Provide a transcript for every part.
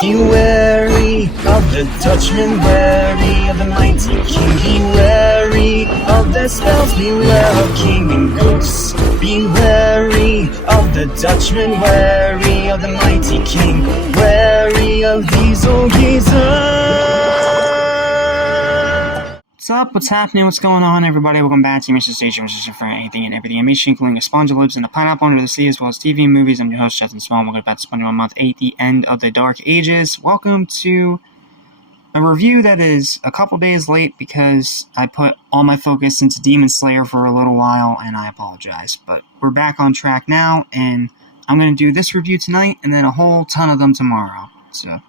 Be wary of the Dutchman, wary of the mighty king. Be wary of their spells, beware of king and ghosts. Be wary of the Dutchman, wary of the mighty king, wary of these old geezers. What's up? What's happening? What's going on, everybody? Welcome back to Mr. Station, which is for anything and everything animation, including a sponge that lives in a pineapple under the sea, as well as TV and movies. I'm your host, Justin Small. Welcome back to SpongeBob Month 8, the end of the Dark Ages. Welcome to a review that is a couple days late because I put all my focus into Demon Slayer for a little while, and I apologize. But we're back on track now, and I'm going to do this review tonight, and then a whole ton of them tomorrow. So,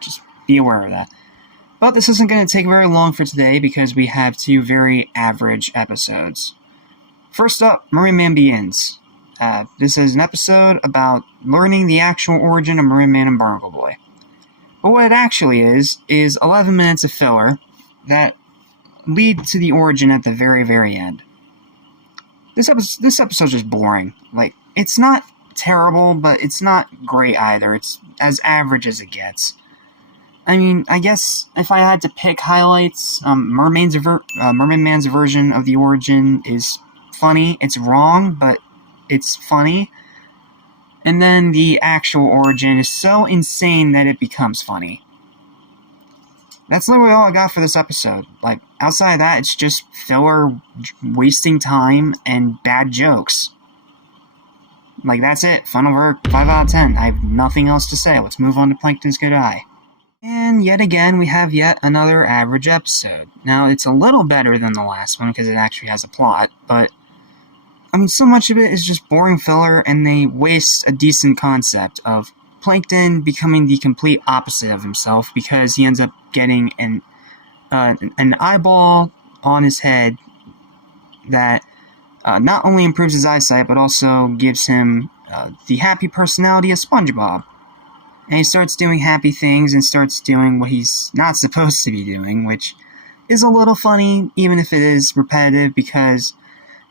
just be aware of that. But this isn't going to take very long for today because we have two very average episodes. First up, Mermaidman Begins. This is an episode about learning the actual origin of Mermaidman and Barnacle Boy. But what it actually is 11 minutes of filler that lead to the origin at the very, very end. This episode's just boring. Like, it's not terrible, but it's not great either. It's as average as it gets. I mean, I guess if I had to pick highlights, Mermaidman's version of the origin is funny. It's wrong, but it's funny. And then the actual origin is so insane that it becomes funny. That's literally all I got for this episode. Like, outside of that, it's just filler, wasting time, and bad jokes. Like, that's it. Fun over 5 out of 10. I have nothing else to say. Let's move on to Plankton's Good Eye. And yet again, we have yet another average episode. Now, it's a little better than the last one because it actually has a plot, but I mean, so much of it is just boring filler, and they waste a decent concept of Plankton becoming the complete opposite of himself because he ends up getting an eyeball on his head that not only improves his eyesight, but also gives him the happy personality of SpongeBob. And he starts doing happy things and starts doing what he's not supposed to be doing, which is a little funny, even if it is repetitive, because,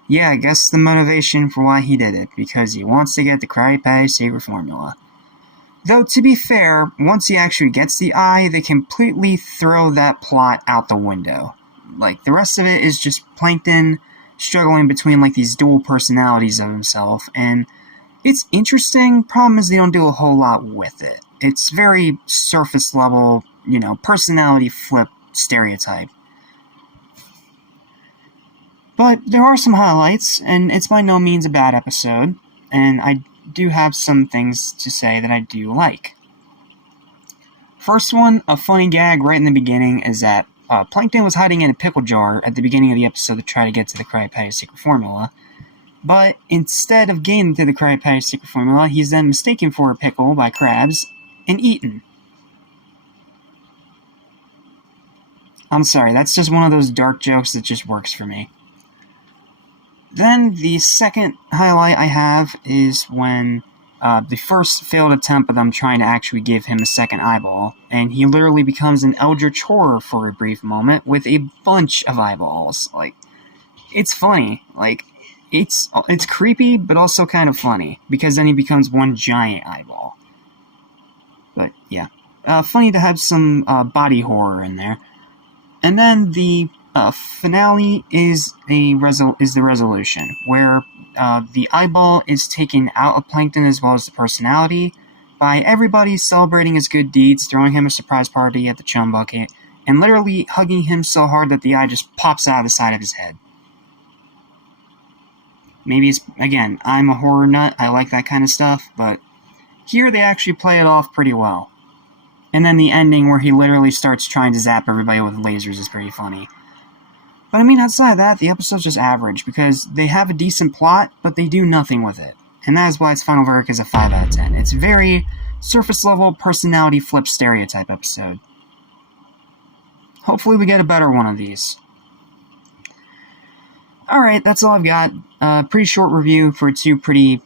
yeah, I guess the motivation for why he did it, because he wants to get the Krabby Patty secret formula. Though, to be fair, once he actually gets the eye, they completely throw that plot out the window. Like, the rest of it is just Plankton struggling between, like, these dual personalities of himself, and it's interesting. Problem is they don't do a whole lot with it. It's very surface level, personality flip stereotype. But there are some highlights, and it's by no means a bad episode, and I do have some things to say that I do like. First one, a funny gag right in the beginning is that Plankton was hiding in a pickle jar at the beginning of the episode to try to get to the Krabby Patty secret formula. But instead of getting to the Krabby Patty secret formula, he's then mistaken for a pickle by crabs and eaten. I'm sorry, that's just one of those dark jokes that just works for me. Then the second highlight I have is when the first failed attempt of them trying to actually give him a second eyeball, and he literally becomes an eldritch horror for a brief moment with a bunch of eyeballs. Like, it's funny. Like, it's creepy, but also kind of funny, because then he becomes one giant eyeball. But, yeah. Funny to have some body horror in there. And then the finale is the resolution, where the eyeball is taken out of Plankton as well as the personality by everybody celebrating his good deeds, throwing him a surprise party at the chum bucket, and literally hugging him so hard that the eye just pops out of the side of his head. Maybe it's, again, I'm a horror nut, I like that kind of stuff, but here they actually play it off pretty well. And then the ending where he literally starts trying to zap everybody with lasers is pretty funny. But I mean, outside of that, the episode's just average, because they have a decent plot, but they do nothing with it. And that is why its final verdict is a 5 out of 10. It's a very surface-level, personality flip stereotype episode. Hopefully we get a better one of these. Alright, that's all I've got. Pretty short review for two pretty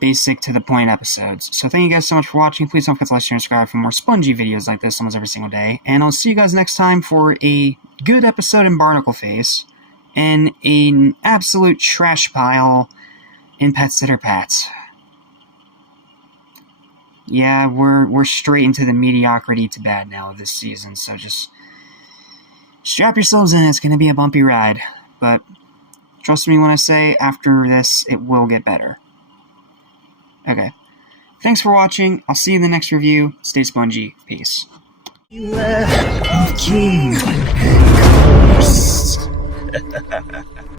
basic to the point episodes. So thank you guys so much for watching. Please don't forget to like, share, and subscribe for more spongy videos like this almost every single day. And I'll see you guys next time for a good episode in Barnacle Face and an absolute trash pile in Pet Sitter Pats. yeah, we're straight into the mediocrity to bad now this season, so just strap yourselves in. It's going to be a bumpy ride, but trust me when I say after this, it will get better. Okay. Thanks for watching. I'll see you in the next review. Stay spongy. Peace.